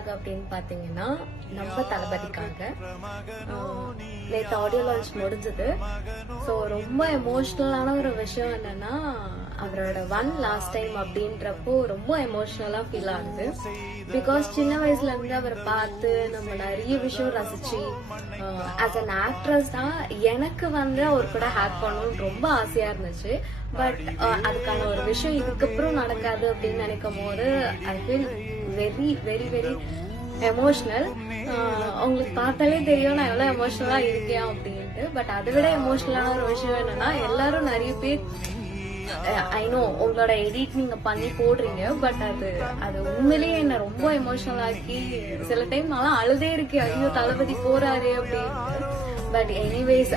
எதுக்காக அப்படின்னு பாத்தீங்கன்னா நம்ம தளபதிக்காக. நேற்று ஆடியோ லான்ச் முடிஞ்சது. ஸோ ரொம்ப எமோஷ்னலான ஒரு விஷயம் என்னன்னா, அவரோட லாஸ்ட் டைம் அப்படின்றப்போ ரொம்ப எமோஷ்னலா ஃபீல் ஆகுது. பிகாஸ் சின்ன வயசுல இருந்து அவரை பார்த்து நம்ம நிறைய விஷயம் ரசிச்சு, ஆஸ் அன் ஆக்ட்ரஸ் தான் எனக்கு அவர் கூட ஹேக் பண்ணணும்னு ரொம்ப ஆசையா இருந்துச்சு. பட் அதுக்கான ஒரு விஷயம் இதுக்கப்புறம் நடக்காது அப்படின்னு நினைக்கும் போது I feel very very very emotional. உங்களுக்கு பார்த்தாலே தெரியும் நான் எவ்வளவு எமோஷனலா இருக்கேன் அப்படின்ட்டு. பட் அதை விட எமோஷனலான ஒரு விஷயம் என்னன்னா, எல்லாரும் நிறைய பேர் ஐ நோ உங்களோட எடிட் நீங்க பண்ணி போடுறீங்க, பட் அது உண்மையிலேயே என்ன ரொம்ப எமோஷனல் ஆக்கி சில டைம் நல்லா அழுதே இருக்கு, ஐயோ தளபதி போறாரு அப்படின்னு. பட் எனிவேஸ்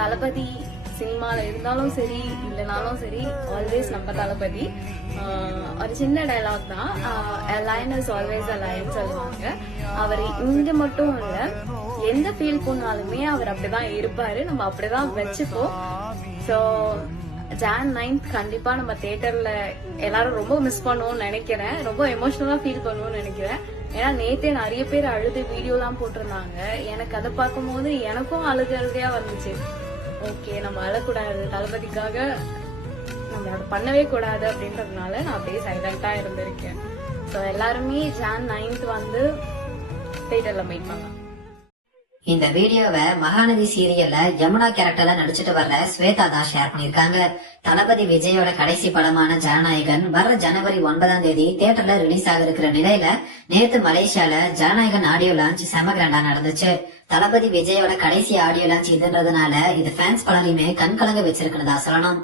தளபதி சினிமால இருந்தாலும் சரி இல்லைனாலும் சரி, ஆல்வேஸ் நம்ம தளபதி. ஒரு சின்ன டைலாக் தான், line is always a line சொல்லுவாங்க. அவர் இங்க மட்டும் இல்ல, எந்த ஃபீல் போனாலுமே அவர் அப்படிதான் இருப்பாரு, நம்ம அப்படிதான் வச்சுப்போம். ஸோ Jan 9th கண்டிப்பா நம்ம தியேட்டர்ல எல்லாரும் ரொம்ப மிஸ் பண்ணுவோம்னு நினைக்கிறேன், ரொம்ப எமோஷனலா ஃபீல் பண்ணுவோம்னு நினைக்கிறேன். ஏன்னா நேத்தே நிறைய பேர் அழுது வீடியோ எல்லாம் போட்டிருந்தாங்க. எனக்கு அதை பார்க்கும் போது எனக்கும் அழுகையா வந்துச்சு. ஓகே, நம்ம அழக்கூடாது, தளபதிக்காக நம்ம அதை பண்ணவே கூடாது அப்படின்றதுனால நான் அப்படியே சைலண்டா இருந்திருக்கேன். ஸோ எல்லாருமே Jan 9th தியேட்டர்ல மீட் பண்ணலாம். இந்த வீடியோவை மகாநதி சீரியல்ல யமுனா கேரக்டர்ல நடிச்சிட்டு வர்ற ஸ்வேதா தான் ஷேர் பண்ணிருக்காங்க. தளபதி விஜயோட கடைசி படமான ஜனநாயகன் வர்ற ஜனவரி 9 தியேட்டர்ல ரிலீஸ் ஆக இருக்கிற நிலையில நேத்து மலேசியால ஜனநாயகன் ஆடியோ லான்ச் செம கிராண்டா நடந்துச்சு. தளபதி விஜயோட கடைசி ஆடியோ லான்ச் இதுன்றதுனால இது ஃபேன்ஸ் பலரையுமே கண் கலங்க வச்சிருக்கிறதா சொல்லணும்.